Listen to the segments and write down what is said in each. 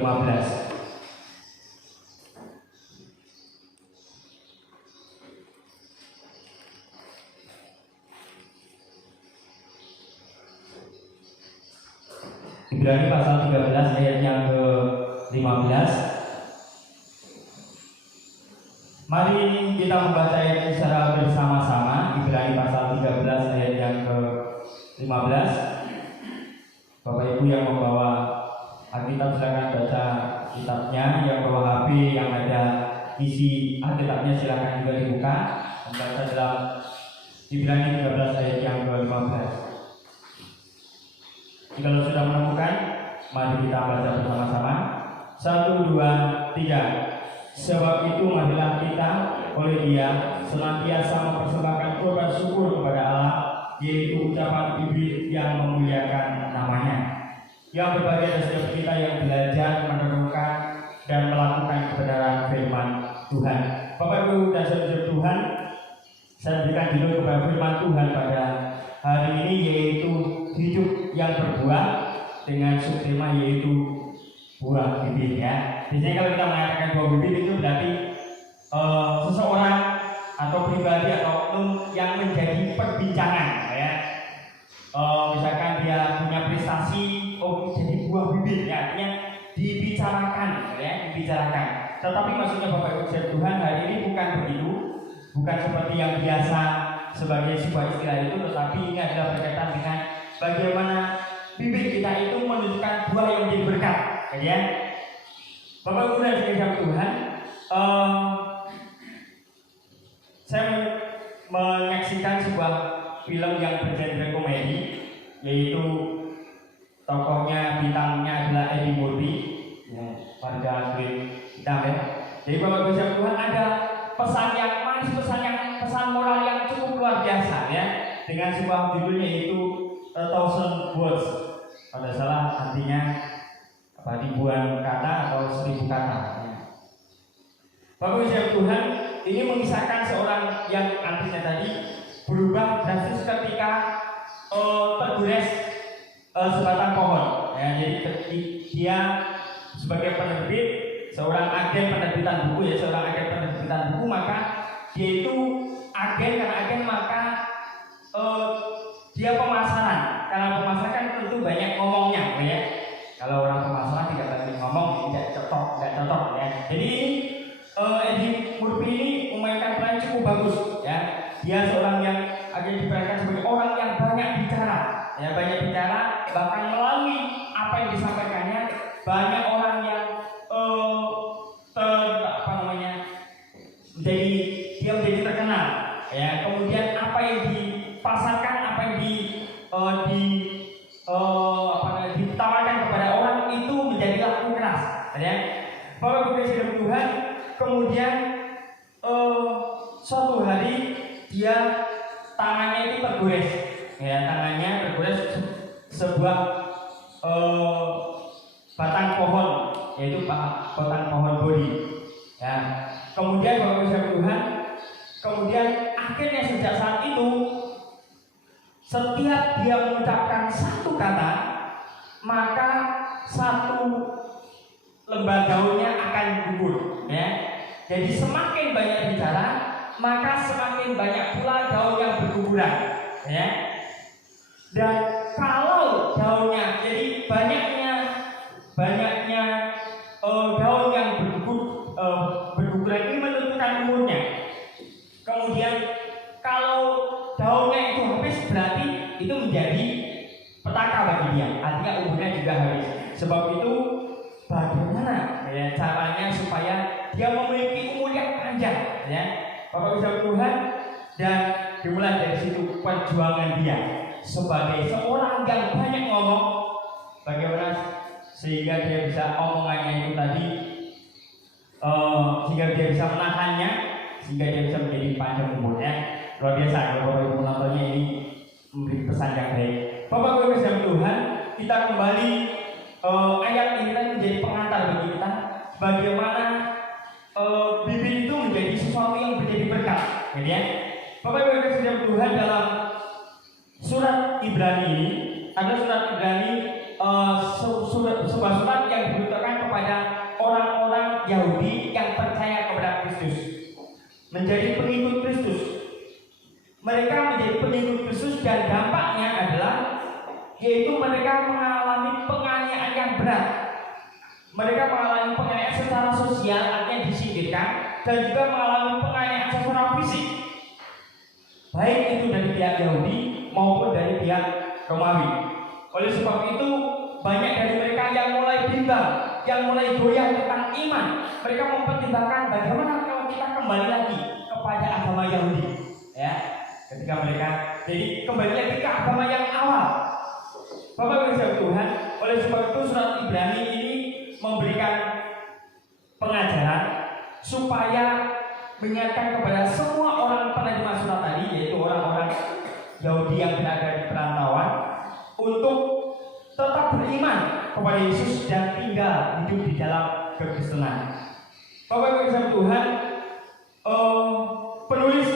15. Ibrani pasal 13 ayat yang ke-15. Mari kita membaca ayat secara bersama-sama. Ibrani pasal 13 ayat yang ke-15. Bapak Ibu yang membawa Alkitab silakan baca kitabnya. Yang bawa HP yang ada isi Alkitabnya silakan juga dibuka. Membaca dalam Ibrani 13 ayat yang ke-15. Kalau sudah menemukan, mari kita baca bersama-sama. 1, 2, 3. Sebab itu marilah kita oleh Dia senantiasa mempersembahkan korban syukur kepada Allah, yaitu ucapan bibir yang memuliakan namanya. Yang berbahagia adalah setiap kita yang belajar merenungkan dan melakukan kebenaran firman Tuhan. Bapak Ibu dan saudara Tuhan, saya berikan judul kepada firman Tuhan pada hari ini, yaitu hidup yang berbuah, dengan subtema yaitu buah bibir ya. Biasanya kalau kita mengatakan buah bibir itu berarti seseorang atau pribadi atau oknum yang menjadi perbincangan ya. Misalkan dia punya prestasi, jadi buah bibir ya, artinya dibicarakan ya, dibicarakan. Tetapi maksudnya Bapak Ibu Tuhan, hari ini bukan begitu, bukan seperti yang biasa sebagai sebuah istilah itu, tetapi ini adalah berkaitan dengan bagaimana bibir kita itu menunjukkan buah yang menjadi berkat, ya. Bapak Ibu dan saudara Tuhan, saya menyaksikan sebuah film yang bergenre komedi, yaitu tokohnya, bintangnya adalah Eddie Murphy, ya, warga kulit hitam ya. Jadi Bapak Ibu dan Tuhan, ada pesan yang manis, pesan moral yang cukup luar biasa ya, dengan sebuah judulnya yaitu 1,000 words, kalau salah artinya ribuan kata atau 1000 kata. Bapak Ibu Tuhan, ini mengisahkan seorang yang artinya tadi berubah drastis ketika tergores sebatang pohon. Ya, jadi dia sebagai penerbit, seorang agen penerbitan buku ya, seorang agen penerbitan buku, maka dia itu agen, karena agen maka dia pemasaran. Karena pemasaran kan tentu banyak ngomongnya ya. Kalau orang pemasaran tidak banyak ngomong, tidak cocok ya. Jadi Eddie Murphy ini memainkan peran cukup bagus ya. Dia seorang yang akan diperankan sebagai orang yang banyak bicara ya, bahkan melalui apa yang disampaikannya banyak orang yang menjadi terkenal ya. Kemudian apa yang dipasarkan, apa yang ditawarkan kepada orang itu menjadi laku keras ya. Bapak Ibu dan Tuhan, kemudian suatu hari dia tangannya itu tergores ya, sebuah batang pohon, yaitu batang pohon bodi ya. Kemudian Bapak Ibu dan Tuhan, kemudian akhirnya sejak saat itu setiap dia mengucapkan satu kata, maka satu lembar daunnya akan gugur ya. Jadi semakin banyak bicara, maka semakin banyak pula daun yang berguguran ya. Dan kalau daunnya, jadi banyaknya daun yang berguguran ini menentukan umurnya. Kemudian kalau daunnya itu habis, berarti itu menjadi petaka bagi dia, artinya umurnya juga habis. Sebab itu bagaimana ya caranya supaya dia memiliki umur yang panjang ya, Bapak Ibu Tuhan. Dan dimulai dari situ perjuangan dia sebagai seorang yang banyak ngomong, bagaimana sehingga dia bisa omongannya itu tadi sehingga dia bisa menahannya, sehingga dia bisa menjadi panjang umurnya. Luar biasa kalau Bapak Ibu penontonnya ini memberi pesan yang baik. Bapak Ibu dan Tuhan, kita kembali ayat ini kan menjadi pengantar bagi kita bagaimana bibir itu menjadi sesuatu yang menjadi berkat ya. Bapak Ibu dan Tuhan, dalam surat Ibrani ini ada surat Ibrani, sebuah surat yang diberitakan kepada Yahudi yang percaya kepada Kristus, menjadi pengikut Kristus. Mereka menjadi pengikut Kristus dan dampaknya adalah yaitu mereka mengalami penganiayaan yang berat. Mereka mengalami penganiayaan secara sosial, artinya disingkirkan, dan juga mengalami penganiayaan secara fisik, baik itu dari pihak Yahudi maupun dari pihak Romawi. Oleh sebab itu banyak dari mereka yang mulai bimbang, yang mulai goyah tentang iman. Mereka mempertimbangkan bagaimana kalau kita kembali lagi kepada agama Yahudi, ya. Ketika mereka jadi kembali lagi ke agama yang awal. Bapak Ibu Tuhan, oleh sebab itu surat Ibrani ini memberikan pengajaran supaya mengingatkan kepada semua orang penerima surat tadi, yaitu orang-orang Yahudi yang berada di perantauan, untuk tetap beriman kepada Yesus dan tinggal hidup di dalam kekristenan. Bapak Ibu Tuhan, penulis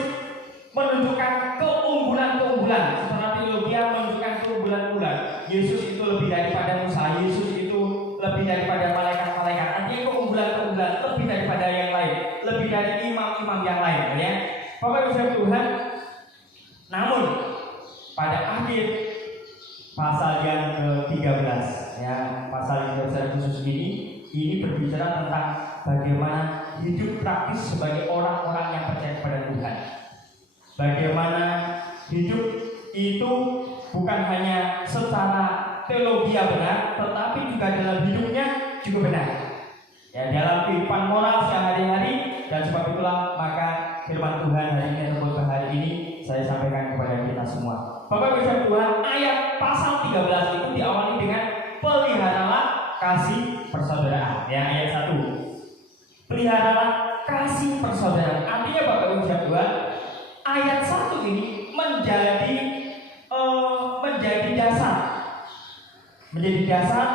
menunjukkan keunggulan-keunggulan secara teologi, menunjukkan keunggulan-keunggulan. Yesus itu lebih daripada Musa, Yesus itu lebih daripada malaikat-malaikat. Artinya keunggulan-keunggulan lebih daripada yang lain, lebih dari imam-imam yang lain, ya. Bapak Ibu Tuhan, namun pada akhir pasal yang ke-13, ya, pasal yang secara khusus ini berbicara tentang bagaimana hidup praktis sebagai orang-orang yang percaya kepada Tuhan. Bagaimana hidup itu bukan hanya secara teologi yang benar, tetapi juga dalam hidupnya juga benar. Ya, dalam kehidupan moral sehari-hari. Dan sebab itulah maka firman Tuhan hari ini atau hari ini saya sampaikan kepada kita semua. Bapak Ibu Tuhan, ayat pasal 13 itu diawali dengan peliharalah kasih persaudaraan. Ya, ayat 1. Peliharalah kasih persaudaraan. Artinya Bapak Ibu Tuhan, ayat 1 ini menjadi dasar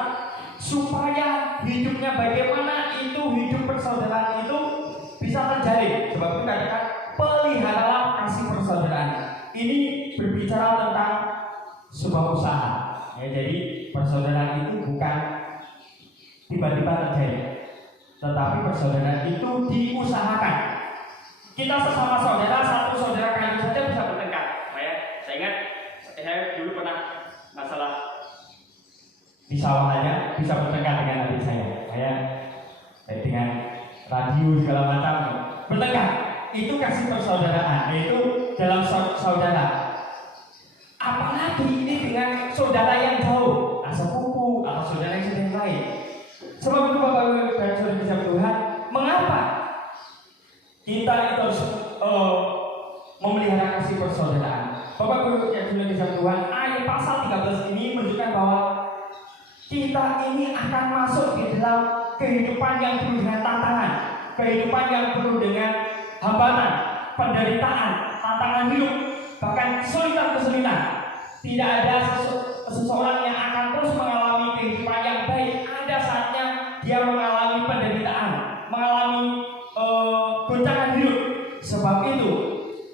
supaya hidupnya bagaimana itu hidup persaudaraan itu bisa terjalin. Sebab itu katakan peliharalah kasih persaudaraan. Ini berbicara tentang sebuah usaha. Ya, jadi persaudaraan itu bukan tiba-tiba terjadi, tetapi persaudaraan itu diusahakan. Kita sesama saudara, satu saudara kandung saja bisa bertengkar. Ya, saya ingat saya dulu pernah masalah di sawah aja bisa bertengkar dengan adik saya dengan radio segala macam bertengkar. Itu kasih persaudaraan, yaitu dalam saudara. Apalagi ini dengan saudara yang jauh, sepupu atau saudara yang sedang lain. Sebab itu Bapak Ibu dan Saudara bisa Tuhan, mengapa kita itu harus memelihara kasih persaudaraan? Bapak Ibu yang sudah bisa Tuhan, ayat pasal 13 ini menunjukkan bahwa kita ini akan masuk di dalam kehidupan yang penuh dengan tantangan, kehidupan yang penuh dengan hambatan, penderitaan, tantangan hidup, bahkan kesulitan-kesulitan. Tidak ada seseorang yang akan terus mengalami kehidupan yang baik. Ada saatnya dia mengalami penderitaan, mengalami goncangan hidup. Sebab itu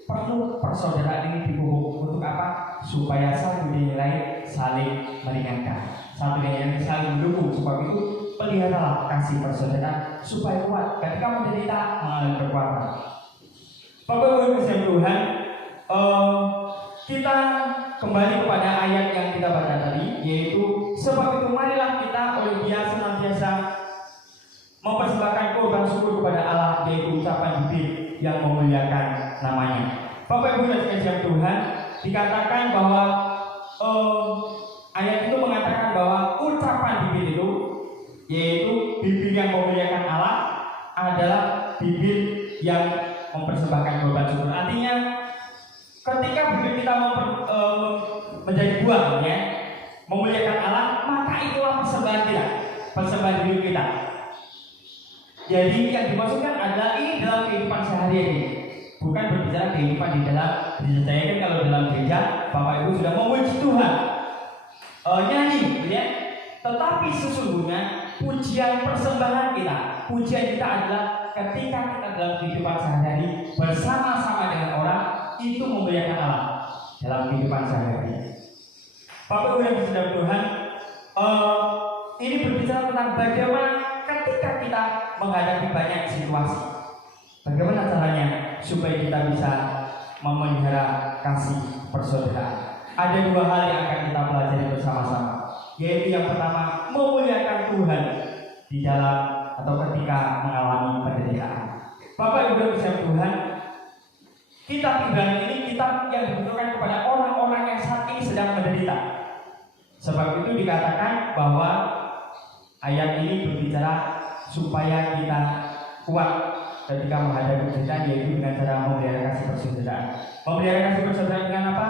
perlu persaudaraan ini dipupuk. Untuk apa? Supaya saling dinilai, saling meringankan, satu yang saling mendukung. Sebab itu peliharalah kasih persaudaraan supaya kuat ketika menderita, mengalami kekuatan. Bapak Ibu sekalian Tuhan, kita kembali kepada ayat yang kita baca tadi, yaitu sebab itu marilah kita oleh Dia senantiasa mempersembahkan korban syukur kepada Allah, yaitu ucapan bibir yang memuliakan namanya. Bapak Ibu dan sekalian Tuhan, dikatakan bahwa ayat itu mengatakan bahwa ucapan bibir itu, yaitu bibir yang memuliakan Allah, adalah bibir yang mempersembahkan korban syukur. Artinya ketika bibir kita menjadi buah, ya, memuliakan Allah, maka itulah persembahan kita, persembahan hidup kita. Jadi yang dimaksudkan adalah ini dalam kehidupan sehari-hari, bukan berbicara kehidupan di dalam gereja. Saya kan kalau dalam gereja Bapak Ibu sudah memuji Tuhan, nyanyi, ya. Tetapi sesungguhnya pujian persembahan kita, pujian kita adalah ketika kita dalam kehidupan sehari-hari bersama-sama dengan orang, itu memuliakan Allah dalam kehidupan sehari-hari. Bapak Ibu yang sudah Tuhan, ini berbicara tentang bagaimana ketika kita kita menghadapi banyak situasi. Bagaimana caranya supaya kita bisa memelihara kasih persaudaraan? Ada dua hal yang akan kita pelajari bersama-sama, yaitu yang pertama, memuliakan Tuhan di dalam atau ketika mengalami penderitaan. Bapak Ibu bisa Tuhan, kitab Ibrani ini kitab yang ditujukan kepada orang-orang yang saat ini sedang menderita. Sebab itu dikatakan bahwa ayat ini berbicara supaya kita kuat ketika menghadapi penderitaan, yaitu dengan cara memelihara kasih persaudaraan. Memelihara kasih persaudaraan dengan apa?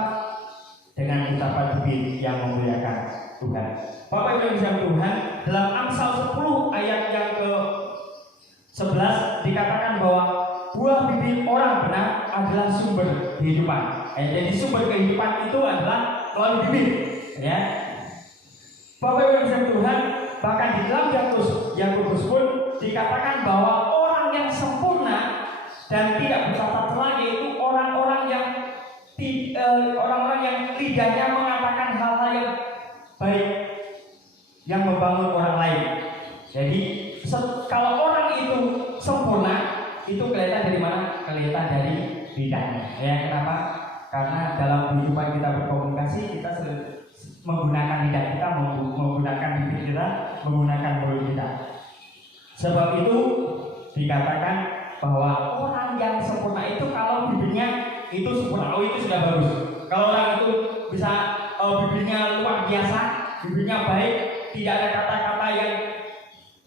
Dengan ucapan bibir yang memuliakan Tuhan. Bapak Ibu bisa Tuhan, dalam Amsal 10 ayat yang ke-11 dikatakan bahwa buah bibir orang benar adalah sumber kehidupan. Jadi sumber kehidupan itu adalah melalui bibir. Ya. Bapak Ibu bisa Tuhan, bahkan di dalam Yakobus pun dikatakan bahwa orang yang sempurna dan tidak bercacat celah yaitu orang-orang yang lidahnya mengatakan hal-hal yang baik, yang membangun orang lain. Jadi kalau orang itu sempurna, itu kelihatan dari mana? Kelihatan dari lidahnya. Ya, kenapa? Karena dalam kehidupan kita berkomunikasi, kita menggunakan lidah kita, menggunakan bibir kita, menggunakan mulut kita. Sebab itu dikatakan bahwa orang yang sempurna itu kalau bibirnya itu sempurna, itu sudah bagus. Kalau orang itu bisa bibirnya luar biasa, bibirnya baik, tidak ada kata-kata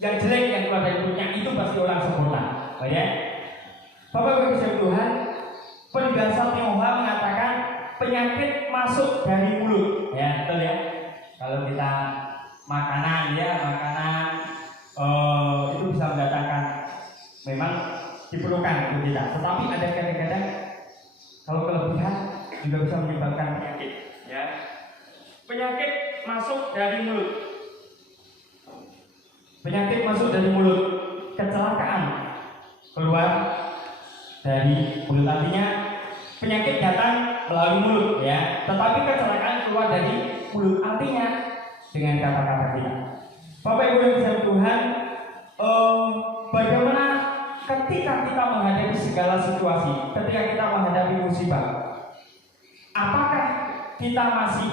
yang jelek yang keluar dari mulutnya, itu pasti orang sempurna. Ya. Bapak Ibu Tuhan, peribahasa Tionghoa mengatakan penyakit masuk dari mulut. Ya, betul ya. Kalau kita makanan itu bisa mendatangkan, memang diperlukan untuk kita. Tetapi ada kadang-kadang kalau kelebihan juga bisa menyebabkan penyakit. Ya, penyakit masuk dari mulut. Penyakit masuk dari mulut, kecelakaan keluar dari mulut. Artinya penyakit datang melalui mulut, ya. Tetapi kecelakaan keluar dari mulut, artinya dengan kata-kata kita. Bapak Ibu yang bisa Tuhan, bagaimana ketika kita menghadapi segala situasi, ketika kita menghadapi musibah, apakah kita masih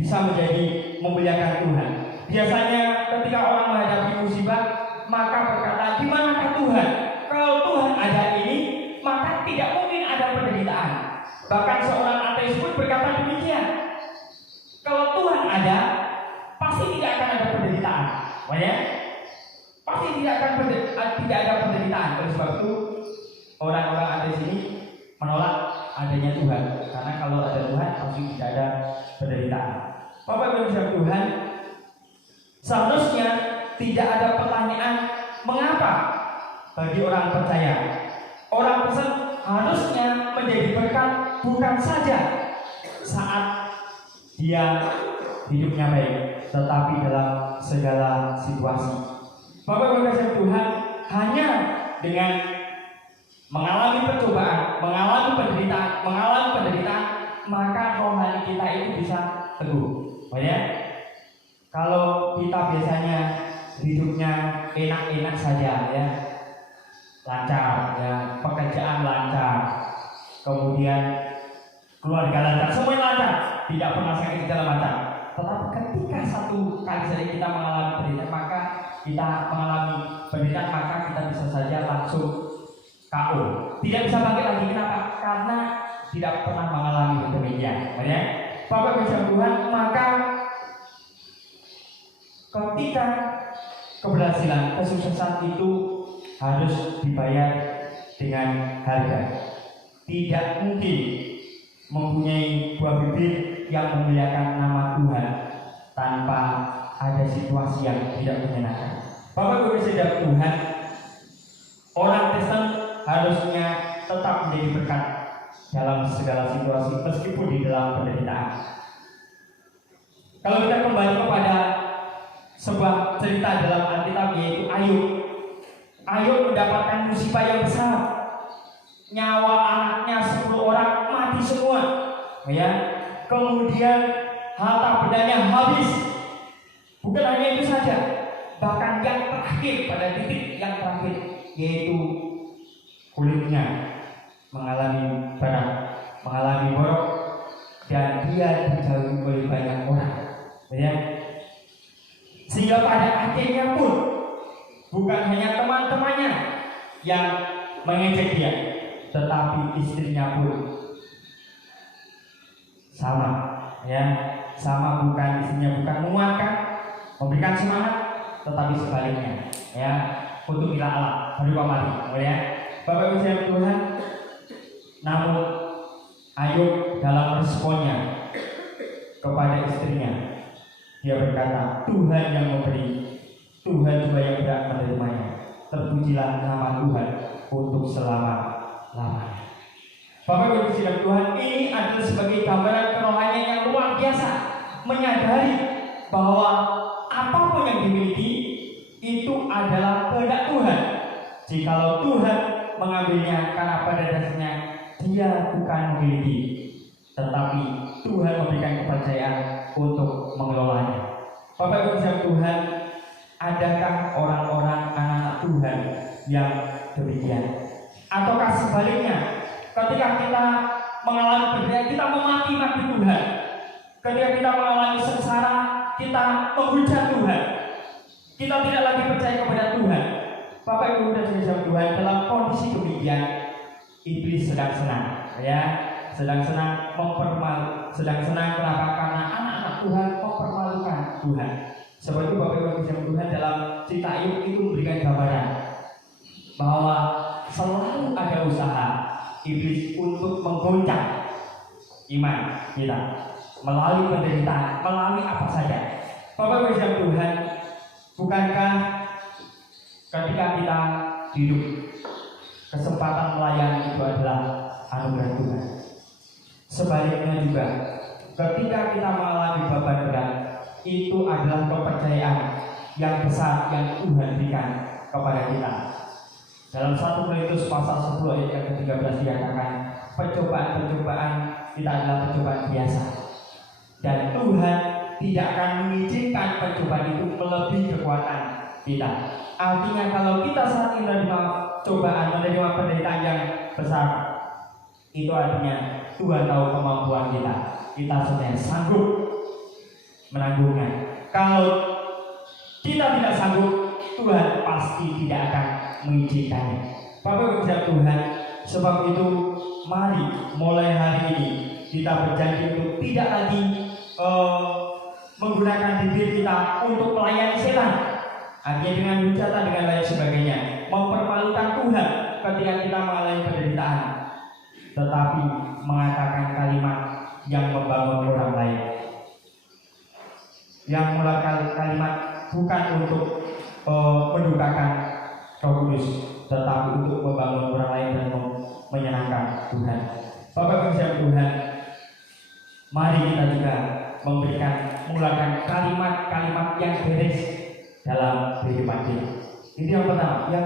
bisa menjadi memuliakan Tuhan? Biasanya ketika orang menghadapi musibah, maka berkata, di manakah Tuhan? Kalau Tuhan ada ini, maka tidak mungkin ada penderitaan. Bahkan seorang ateis pun berkata demikian. Kalau Tuhan ada, pasti tidak akan ada penderitaan. Ya? Pasti tidak ada penderitaan. Oleh sebab itu, orang-orang ateis ini menolak adanya Tuhan. Karena kalau ada Tuhan, pasti tidak ada penderitaan. Bapak Ibu bisa Tuhan, seharusnya tidak ada pertanyaan mengapa bagi orang percaya. Orang Kristen harusnya menjadi berkat bukan saja saat dia hidupnya baik, tetapi dalam segala situasi. Bapak Ibu kasih Tuhan, hanya dengan mengalami percobaan, mengalami penderitaan, maka rohani kita itu bisa teguh. Ya? Kalau kita biasanya hidupnya enak-enak saja, ya, lancar, ya, pekerjaan lancar, kemudian keluarga lancar, semuanya lancar, tidak pernah sakit segala macam. Tetapi ketika satu kali saja kita mengalami penderitaan, maka kita bisa saja langsung KO, tidak bisa bangkit lagi. Kenapa? Karena tidak pernah mengalami demikian. Ya, Bapak bisa Tuhan, maka ketika keberhasilan, kesuksesan itu harus dibayar dengan harga. Tidak mungkin mempunyai buah bibir yang memuliakan nama Tuhan tanpa ada situasi yang tidak menyenangkan. Bapak Ibu saudara Tuhan, orang Kristen harusnya tetap menjadi berkat dalam segala situasi meskipun di dalam penderitaan. Kalau kita kembali kepada sebuah cerita dalam Alkitab, yaitu Ayub. Ayub mendapatkan musibah yang besar. Nyawa anaknya 10 orang mati semua. Ya. Kemudian harta bendanya habis. Bukan hanya itu saja. bahkan yang terakhir, pada titik yang terakhir, yaitu kulitnya mengalami berat, mengalami borok, dan dia dijauhi oleh banyak orang, ya. Sehingga pada akhirnya pun bukan hanya teman-temannya yang mengejek dia, tetapi istrinya pun sama, ya, sama. Bukan istrinya bukan menguatkan, memberikan semangat, tetapi sebaliknya, ya, untuk bila Allah berupa mati, ya. Bapak Ibu sekalian Tuhan, namun Ayub dalam responnya kepada istrinya, dia berkata, Tuhan yang memberi, Tuhan juga yang berhak menerimanya. Terpujilah nama Tuhan untuk selama-lamanya. Bapak Ibu sekalian Tuhan, ini adalah sebagai gambaran kerohanian yang luar biasa, menyadari bahwa apapun yang dimiliki itu adalah kehendak Tuhan. Jikalau Tuhan mengambilnya, karena pada dasarnya dia bukan memiliki, tetapi Tuhan memberikan kepercayaan untuk mengelolanya. Bapak Ibu sekalian Tuhan, adakah orang-orang anak Tuhan yang demikian? Ataukah sebaliknya, ketika kita mengalami penderitaan, kita memaki-maki Tuhan? Ketika kita mengalami sengsara, kita menghujat Tuhan, kita tidak lagi percaya kepada Tuhan. Bapak Ibu dan saudara Tuhan, dalam kondisi demikian, iblis sedang senang, ya, sedang senang kenapa? Karena anak-anak Tuhan mempermalukan Tuhan. Sebab itu Bapak Ibu dan Tuhan, dalam cerita Ayub itu memberikan gambaran bahwa selalu ada usaha iblis untuk menggoncang iman kita melalui penderitaan, melalui apa saja. Bapak Ibu dan Tuhan, bukankah ketika kita hidup, kesempatan melayani itu adalah anugerah Tuhan? Sebaliknya juga, ketika kita mengalami beban berat, itu adalah kepercayaan yang besar yang Tuhan berikan kepada kita. Dalam 1 Korintus pasal 10 ayat yang ke-13 dikatakan, percobaan-percobaan kita adalah percobaan biasa, dan Tuhan tidak akan mengizinkan percobaan itu melebihi kekuatan kita. Artinya kalau kita saat ini menerima cobaan, menerima penderitaan yang besar, itu artinya Tuhan tahu kemampuan kita. Kita sebenarnya sanggup menanggungnya. Kalau kita tidak sanggup, Tuhan pasti tidak akan mengizinkannya. Bapak Ibu Tuhan, sebab itu mari mulai hari ini kita berjanji untuk tidak lagi menggunakan diri kita untuk melayani setan, artinya dengan hujatan, dengan lain sebagainya, mempermalukan Tuhan ketika kita mengalami penderitaan, tetapi mengatakan kalimat yang membangun orang lain, yang mengeluarkan kalimat bukan untuk mendukakan Roh Kudus, tetapi untuk membangun orang lain dan menyenangkan Tuhan. Bapak Ibu Tuhan, mari kita juga mengeluarkan kalimat-kalimat yang beres dalam kehidupan kita. Ini yang pertama. Yang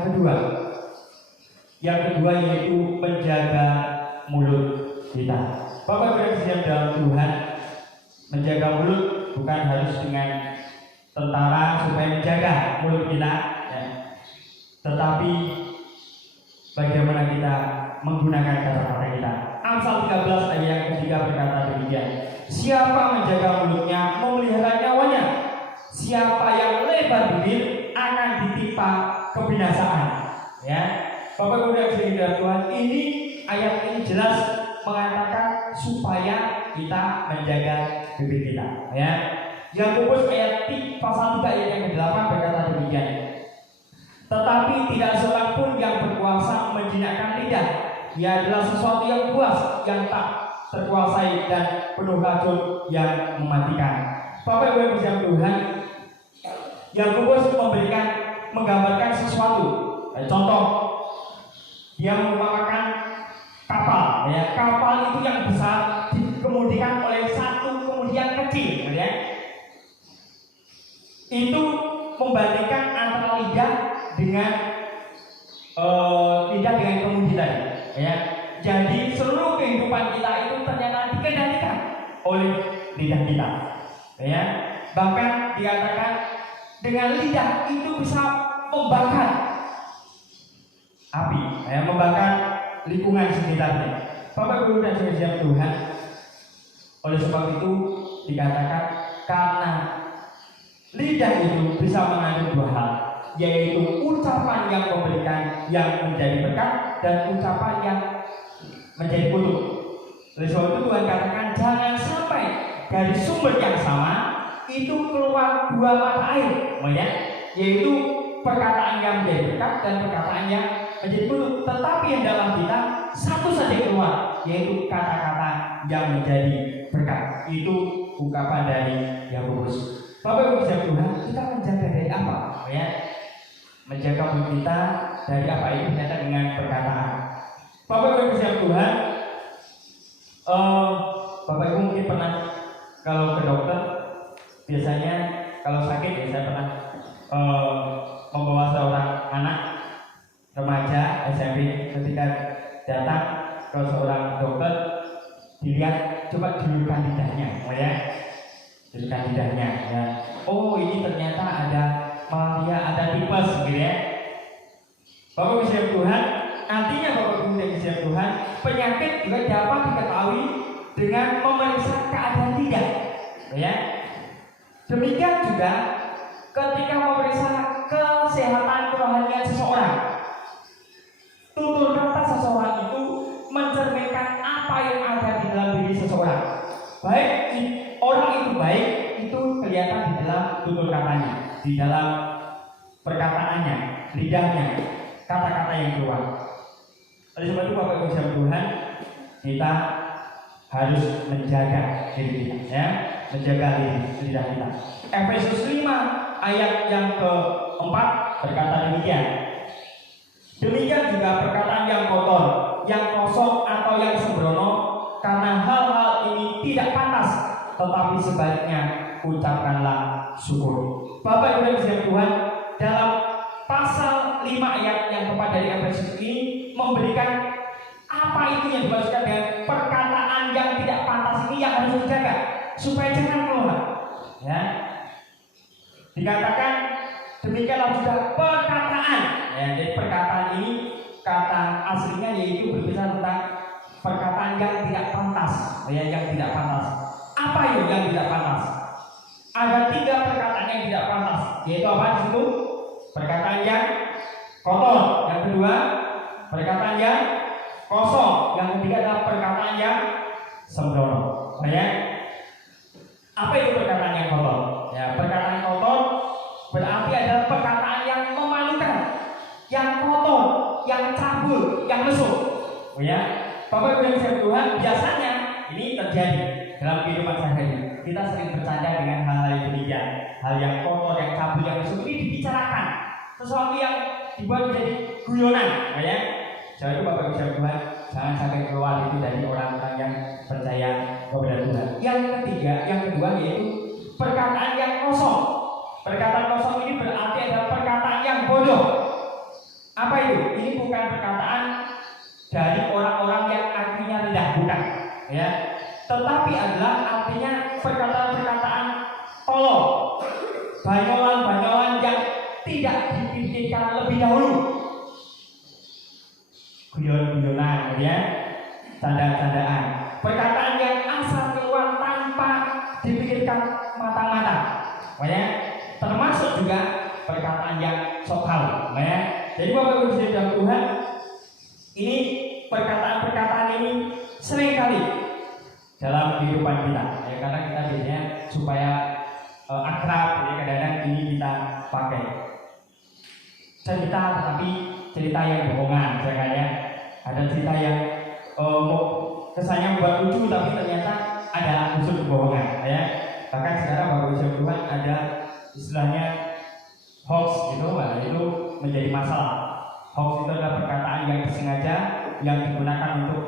kedua yaitu menjaga mulut kita. Bapak Ibu yang dalam Tuhan, menjaga mulut bukan harus dengan tentara supaya menjaga mulut kita, ya. Tetapi bagaimana kita menggunakan kata-kata kita. Amsal 13 ayat yang ketiga berkata demikian, siapa menjaga mulutnya memelihara nyawanya, siapa yang lebar bibir akan ditimpa kebinasaan. Ya, Bapak Ibu dan Tuhan, ini ayat ini jelas mengatakan supaya kita menjaga bibir kita. Ya, Yakobus ayat pasal 3 ayat yang ke-8 berkata demikian, tetapi tidak seorang pun yang berkuasa menjinakkan lidah. Ia adalah sesuatu yang buas, yang tak terkuasai dan penuh racun yang mematikan. Bapak Ibu yang Tuhan, Yakobus menggambarkan sesuatu. Contoh, dia mengumpamakan kapal. Ya, kapal itu yang besar dikemudikan oleh satu kemudian kecil. Ya. Itu membandingkan antara lidah dengan kemudi tadi. Ya, jadi seluruh kehidupan kita itu ternyata dikendalikan oleh lidah kita. Ya, bahkan dikatakan dengan lidah itu bisa membakar api, membakar lingkungan sekitarnya. Bapak Ibu dan saudara Tuhan, oleh sebab itu dikatakan karena lidah itu bisa mengandung dua hal, yaitu ucapan yang memberikan yang menjadi berkat dan ucapan yang menjadi kutuk. Oleh sebab itu Tuhan katakan jangan sampai dari sumber yang sama itu keluar dua mata air, yaitu perkataan yang menjadi berkat dan perkataan yang menjadi kutuk. Tetapi yang dalam kita satu saja keluar, yaitu kata-kata yang menjadi berkat. Itu ungkapan dari Yakobus. Bapak Ibu Tuhan, kita menjaga dari apa? Menjaga mulut kita dari apa itu ternyata dengan perkataan. Bapak Ibu Tuhan, Bapak Ibu mungkin pernah kalau ke dokter, biasanya kalau sakit saya pernah membawa seorang anak remaja SMP, ketika datang ke seorang dokter, dilihat coba julurkan lidahnya, julurkan lidahnya, oh ini ternyata ada malaria, ada tipes, gitu ya. Bapak Ibu Tuhan, nantinya Bapak Ibu Tuhan, penyakit juga dapat diketahui dengan memeriksa keadaan lidah, Demikian juga ketika memeriksa kesehatan kerohanian seseorang, tutur kata seseorang itu mencerminkan apa yang ada di dalam diri seseorang. Baik orang itu baik, itu kelihatan di dalam tutur katanya, di dalam perkataannya, lidahnya, kata-kata yang keluar. Oleh sebab itu Bapak Ibu Tuhan, kita harus menjaga diri kita, menjaga lidah kita. Efesus 5 ayat yang keempat berkata demikian. Demikian juga perkataan yang kotor, yang kosong atau yang sembrono, karena hal-hal ini tidak pantas, tetapi sebaliknya ucapkanlah syukur. Bapak Ibu dan Tuhan, dalam pasal 5 ayat yang keempat dari Efesus ini memberikan apa itu yang dimaksudkan dengan perkataan yang tidak pantas ini yang harus dijaga supaya jangan keluar. Dikatakan demikianlah juga perkataan. Jadi perkataan ini kata aslinya yaitu berbicara tentang perkataan yang tidak pantas, yang tidak pantas. Apa itu yang tidak pantas? Ada 3 perkataan yang tidak pantas, yaitu apa di situ? Perkataan yang kotor. Yang kedua, perkataan yang kosong. Yang ketiga adalah perkataan yang sembrono. Apa itu perkataan yang kotor? Perkataan kotor berarti adalah perkataan yang memalukan, yang kotor, yang cabul, yang mesum. Bapak Ibu yang Tuhan, biasanya ini terjadi dalam kehidupan sehari-hari. Kita sering bercanda dengan hal-hal yang demikian, hal yang kotor, yang cabul, yang mesum ini dibicarakan, sesuatu yang dibuat menjadi guyonan. Jadi itu Bapak Ibu Tuhan, jangan sampai keluar itu dari orang-orang yang percaya kepada Tuhan. Yang ketiga, yang kedua yaitu perkataan yang kosong. Perkataan kosong ini berarti adalah perkataan yang bodoh. Apa itu? Ini bukan perkataan dari orang-orang yang artinya rendah, bukan, tetapi adalah artinya perkataan-perkataan tolol, banyolan-banyolan yang tidak dipikirkan lebih dahulu, guyon-guyonan, canda-candaan, perkataan yang asal keluar tanpa dipikirkan matang-matang, termasuk juga perkataan yang sokal, Jadi Bapak Ibu dan Tuhan, ini perkataan-perkataan ini sering kali dalam kehidupan kita, karena kita biasanya supaya akrab, kadang-kadang ini kita pakai cerita, tetapi cerita yang bohongan, ada cerita yang kesannya buat lucu, tapi ternyata ada unsur kebohongan, Bahkan sekarang Bapak Ibu Tuhan ada istilahnya hoax gitu, itu menjadi masalah. Hoax itu adalah perkataan yang disengaja yang digunakan untuk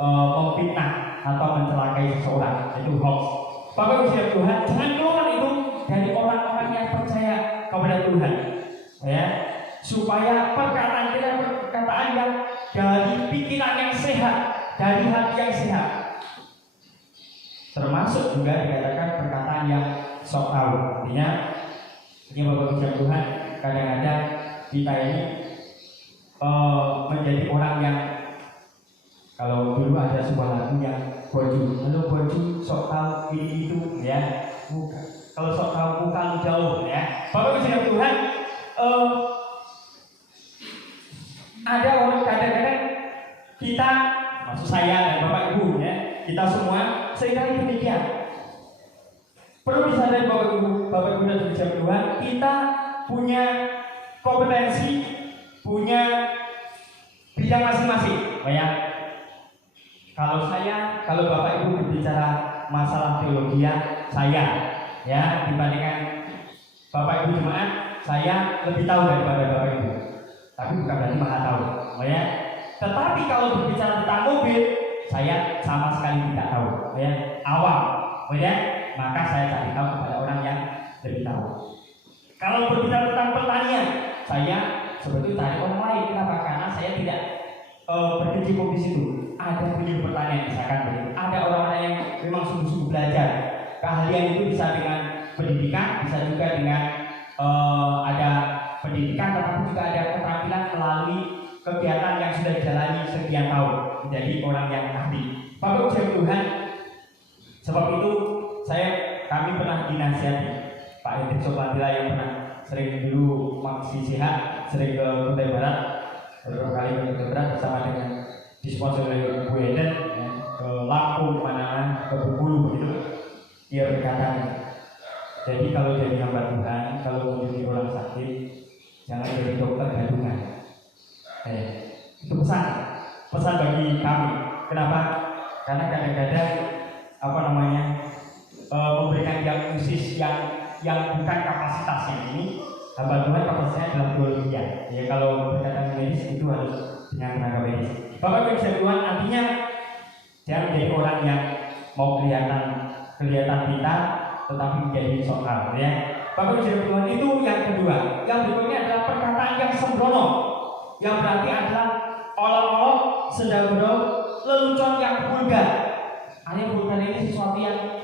memfitnah atau mencelakai seseorang, itu hoax. Bapak Ibu Tuhan, jangan keluar itu dari orang-orang yang percaya kepada Tuhan, supaya perkataan kita perkataan yang dari pikiran yang sehat, dari hati yang sehat. Termasuk juga dikatakan perkataan yang sok tahu, artinya Ya Bapak Ibu Tuhan, kadang-kadang kita ini menjadi orang yang, kalau dulu ada sebuah lagu yang boju, halo boju, sok tahu ini itu ya, kalau sok tahu muka jauh ya. Bapak Ibu Tuhan, ada orang kadang-kadang kita, maksud saya dan Bapak Ibu ya, kita semua seringkali demikian. Perlu disadari Bapak Ibu dan Tuhan, kita punya kompetensi, punya bidang masing-masing. Ya. Kalau Bapak Ibu berbicara masalah teologi saya ya, dibandingkan Bapak Ibu jemaat, saya lebih tahu daripada Bapak Ibu. Tapi bukan berarti maha tahu, ya. Tetapi kalau berbicara tentang mobil, saya sama sekali tidak tahu, ya. Awam, ya. Maka saya cari tahu kepada orang yang lebih tahu. Kalau berbicara tentang pertanian, saya sebetulnya cari orang lain. Kenapa? Karena saya tidak berkecimpung di situ. Ada penyuluh pertanian misalkan, ada orang-orang yang memang sungguh-sungguh belajar. Keahlian itu bisa dengan pendidikan, bisa juga dengan ada pendidikan, tetapi juga ada keterampilan melalui kegiatan yang sudah dijalani sekian tahun menjadi orang yang ahli. Bapak Ibu Tuhan, sebab itu kami pernah dinasihati Pak Hendrik Sopandila yang pernah sering dulu masih sehat, sering ke Kutai Barat, beberapa kali ke Kutai Barat bersama dengan disponsor oleh Bu Eden ya, ke Lampung, mana ke Bengkulu begitu. Dia berkata, jadi kalau jadi hamba Tuhan, kalau menjadi orang sakit, jangan jadi dokter gadungan. Itu pesan bagi kami. Kenapa? Karena kadang-kadang memberikan diagnosis yang bukan kapasitasnya. Ini hamba Tuhan kapasitasnya adalah biologi ya. Kalau berkaitan medis itu harus dengan tenaga medis. Bapak Ibu Tuhan, artinya jangan menjadi orang yang mau kelihatan pintar, tetapi menjadi soal ya. Bapak Ibu Tuhan, itu yang kedua. Yang berikutnya adalah perkataan yang sembrono, yang berarti adalah olok-olok, sendaguro, lelucon yang vulgar. Artinya vulgar ini sesuatu yang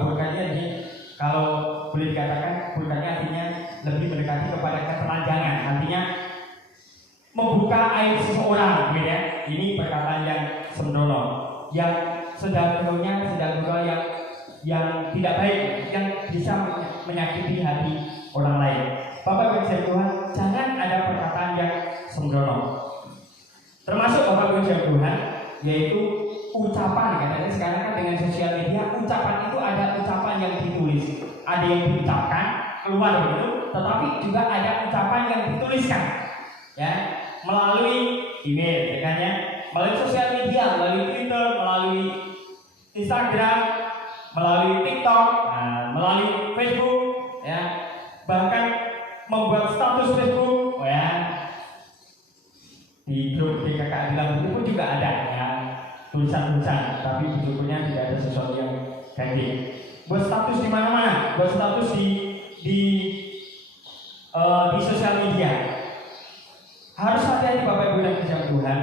vulgarnya ini, kalau boleh dikatakan vulgarnya artinya lebih mendekati kepada ketelanjangan, artinya membuka aib seseorang, gitu ya. Ini perkataan yang sembrono, yang sendaguro yang tidak baik, yang bisa menyakiti hati orang lain. Bapak Ibu Tuhan, jangan ada perkataan yang sembrono. Termasuk Bapak Ibu Tuhan, yaitu ucapan. Katanya sekarang kan dengan sosial media, ucapan itu ada ucapan yang ditulis, ada yang diucapkan keluar begitu, tetapi juga ada ucapan yang dituliskan, ya, melalui email, ya, melalui sosial media, melalui Twitter, melalui Instagram, melalui TikTok, melalui Facebook, ya, bahkan membuat status Facebook, ya, di grup DKK Bilang itu pun juga ada, ya, tulisan-tulisan, tapi bersyukurnya tidak ada sesuatu yang ganti. Buat status di mana-mana, buat status di sosial media. Harus hati-hati Bapak Ibu dan Tuhan,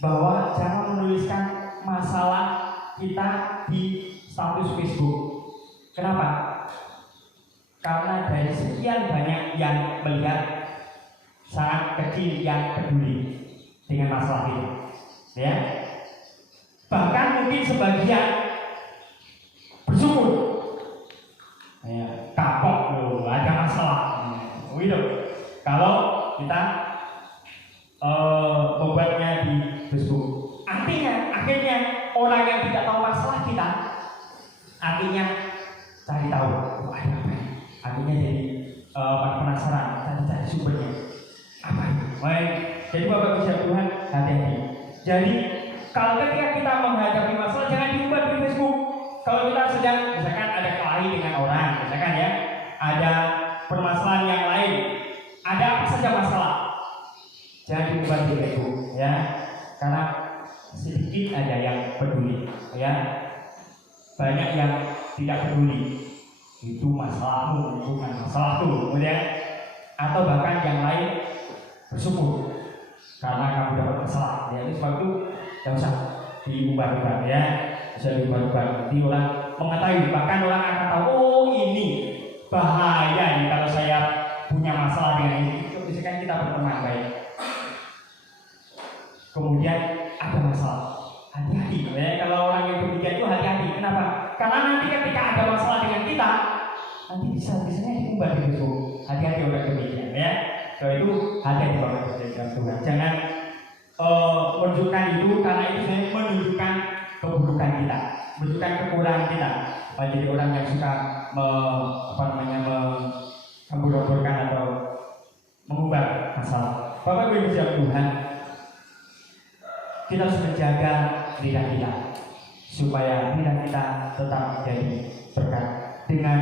bahwa jangan menuliskan masalah kita di status Facebook. Kenapa? Karena dari sekian banyak yang melihat, sangat kecil yang peduli dengan masalah itu, ya. Bahkan mungkin sebagian bersyukur, ya, kapok loh, ada masalah, gitu. Kalau kita membuatnya di Facebook, akhirnya orang yang tidak tahu masalah kita, akhirnya cari tahu, ada apa ini? Akhirnya jadi penasaran, cari sumbernya apa ini? Baik, jadi Bapak Ibu Tuhan, hati-hati. Jadi kalau ketika kita menghadapi masalah, jangan diumbar di Facebook. Kalau kita sedang, misalkan ada kelahi dengan orang, misalkan ya, ada permasalahan yang lain, ada apa saja masalah, jangan diumbar di Facebook, ya, karena sedikit ada yang peduli, ya, banyak yang tidak peduli. Itu masalahmu, bukan masalahku, kemudian, atau bahkan yang lain bersyukur karena kamu dapat masalah, ya. Itu sebab itu tidak usah diumbar-umbar, ya, bisa diumbar-umbar. Nanti orang mengetahui, bahkan orang akan tahu, oh ini bahaya nih kalau saya punya masalah dengan ini. Misalkan kita berteman baik, kemudian ada masalah, hati-hati ya. Kalau orang yang demikian itu hati-hati. Kenapa? Karena nanti ketika ada masalah dengan kita, nanti bisa-bisanya diubah di besok. Hati-hati orang demikian ya. Kalau itu hati-hati banget dengan Tuhan. Jangan menunjukkan itu, karena itu sebenarnya menunjukkan keburukan kita, menunjukkan kekurangan kita. Jadi orang yang suka menggembur-gemburkan atau mengubah masalah. Bapak Ibu yang Tuhan, kita harus menjaga lidah kita supaya lidah kita tetap menjadi berkat dengan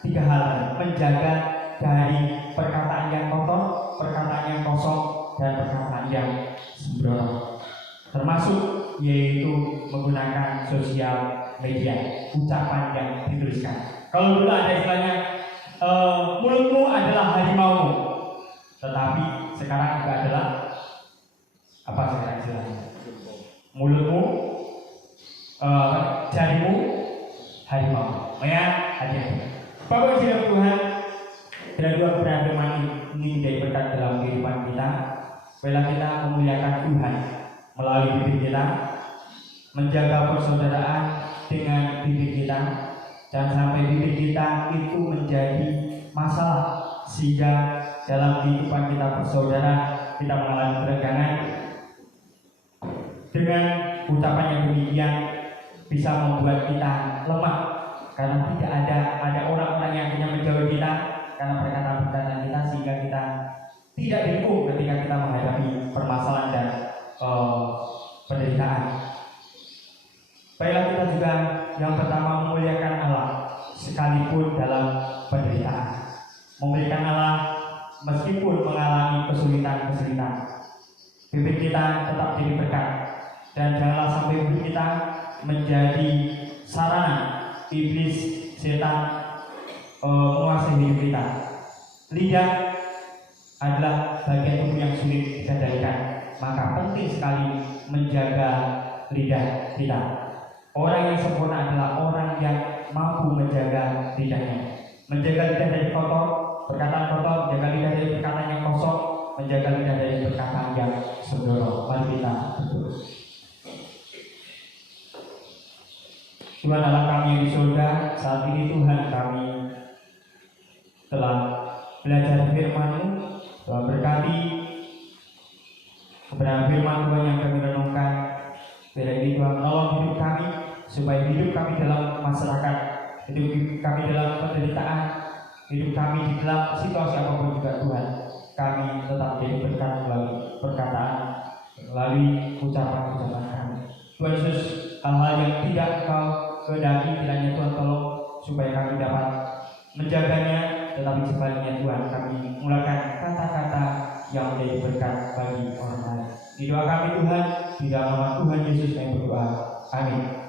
3 hal: menjaga dari perkataan yang kotor, perkataan yang kosong, dan perkataan yang sembrono, termasuk yaitu menggunakan sosial media, ucapan yang dituliskan. Kalau dulu ada istilahnya mulutmu adalah harimaumu, tetapi sekarang juga adalah apa sekarang istilahnya? Mulutmu, jarimu harimau. Ya, hati-hati. Bapak Ibu Tuhan, ada 2 firman ini menjadi berkat dalam kehidupan kita. Bila kita memuliakan Tuhan melalui bibir kita, menjaga persaudaraan dengan bibir kita, jangan sampai bibir kita itu menjadi masalah sehingga dalam kehidupan kita bersaudara kita mengalami kerenggangan. Dengan ucapan yang demikian bisa membuat kita lemah, karena tidak ada orang-orang yang hanya menjauhi kita karena perkataan-perkataan kita, sehingga kita tidak didukung ketika kita menghadapi permasalahan dan penderitaan. Baiklah, kita juga yang pertama memuliakan Allah sekalipun dalam penderitaan, memuliakan Allah meskipun mengalami kesulitan-kesulitan. Bibir kita tetap jadi berkat, dan janganlah sampai bibir kita menjadi sarana iblis, setan menguasai hidup kita. Lidah adalah bagian tubuh yang sulit dikendalikan, maka penting sekali menjaga lidah kita. Orang yang sempurna adalah orang yang mampu menjaga lidahnya, menjaga lidah dari kotor, perkataan kotor, menjaga lidah dari perkataan yang kosong, menjaga lidah dari perkataan yang sembrono. Mari kita berdoa. Tuhan Allah kami yang di surga, saat ini Tuhan kami telah belajar firman-Mu. Tuhan berkati kebenaran firman Tuhan yang kami renungkan. Bila ini Tuhan tolong hidup kami, supaya hidup kami dalam masyarakat, hidup kami dalam penderitaan, hidup kami di dalam situasi apapun juga Tuhan, kami tetap jadi berkat melalui perkataan, melalui ucapan-ucapan kami. Tuhan Yesus, hal-hal yang tidak Engkau kehendaki kiranya Tuhan tolong supaya kami dapat menjaganya, tetapi sebaliknya Tuhan kami mulakan kata-kata yang menjadi berkat bagi orang lain. Di doa kami Tuhan, di dalam nama Tuhan Yesus kami berdoa. Amin.